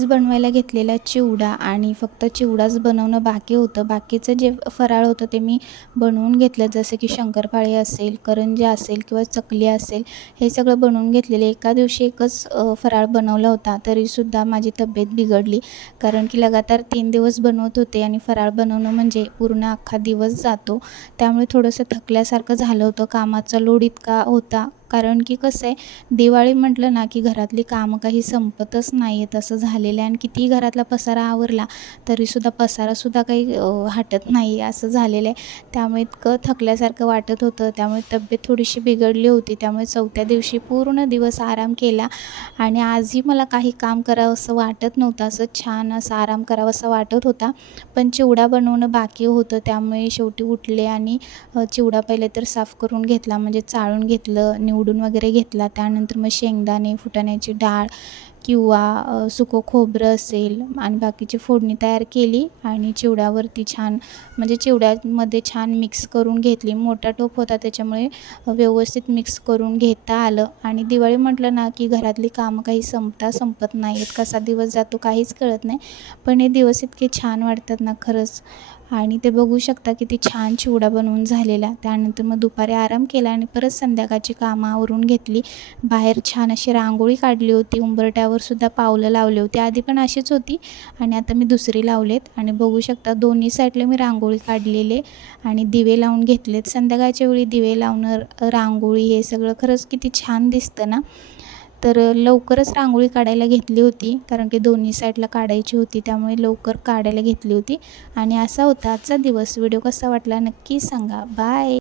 आज बनवायला घेतलेला चिवडा आणि फक्त चिवडाच बनवणं बाकी होतं. बाकीचं जे फराळ होतं ते मी बनवून घेतलं, जसं की शंकरपाळी असेल, करंज्या असेल किंवा चकली असेल, हे सगळं बनवून घेतलेलं. एका दिवशी एकच फराळ बनवला होता, तरीसुद्धा माझी तब्येत बिघडली. कारण की लगातार 3 दिवस बनवत होते आणि फराळ बनवणं म्हणजे पूर्ण अख्खा दिवस जातो. त्यामुळे थोडंसं थकल्यासारखं झालं होतं. कामाचा लोड इतका होता, कारण की कसं आहे, दिवाळी म्हटलं ना की घरातली कामं काही संपतच नाही आहेत, असं झालेलं आहे. आणि कितीही घरातला पसारा आवरला तरीसुद्धा पसारासुद्धा काही हटत नाही, असं झालेलं आहे. त्यामुळे इतकं थकल्यासारखं वाटत होतं, त्यामुळे तब्येत थोडीशी बिघडली होती. त्यामुळे चौथ्या दिवशी पूर्ण दिवस आराम केला आणि आजही मला काही काम करावंसं वाटत नव्हतं. असं छान असा आराम करावासा वाटत होता, पण चिवडा बनवणं बाकी होतं. त्यामुळे शेवटी उठले आणि चिवडा पहिले तर साफ करून घेतला, म्हणजे चाळून घेतलं, निवडून वगैरे घेतला. त्यानंतर मग शेंगदाणे, फुटाण्याची डाळ किंवा सुकं खोबरं असेल आणि बाकीची फोडणी तयार केली आणि चिवड्यावरती छान, म्हणजे चिवड्यामध्ये छान मिक्स करून घेतली. मोठा टोप होता त्याच्यामुळे व्यवस्थित मिक्स करून घेता आलं. आणि दिवाळी म्हटलं ना की घरातली कामं काही संपत नाही आहेत. कसा दिवस जातो काहीच कळत नाही, पण हे दिवस इतके छान वाटतात ना खरंच. आणि ते बघू शकता किती छान चिवडा बनवून झालेला. त्यानंतर मग दुपारी आराम केला आणि परत संध्याकाळची कामं आवरून घेतली. बाहेर छान अशी रांगोळी काढली होती, उंबरठ्यावर सुद्धा पावलं लावली होती. आधी पण अशीच होती आणि आता मी दुसरी लावलेत. आणि बघू शकता दोन्ही साईडला मी रांगोळी काढलेले आणि दिवे लावून घेतलेत. संध्याकाळच्या वेळी दिवे लावणं, रांगोळी, हे सगळं खरंच किती छान दिसतं ना. तर लवकरच रांगोळी काढायला घेतली होती, कारण की दोन्ही साईडला काढायची होती, त्यामुळे लवकर काढायला घेतली होती. आणि असा होता आजचा दिवस. व्हिडिओ कसा वाटला नक्की सांगा. बाय.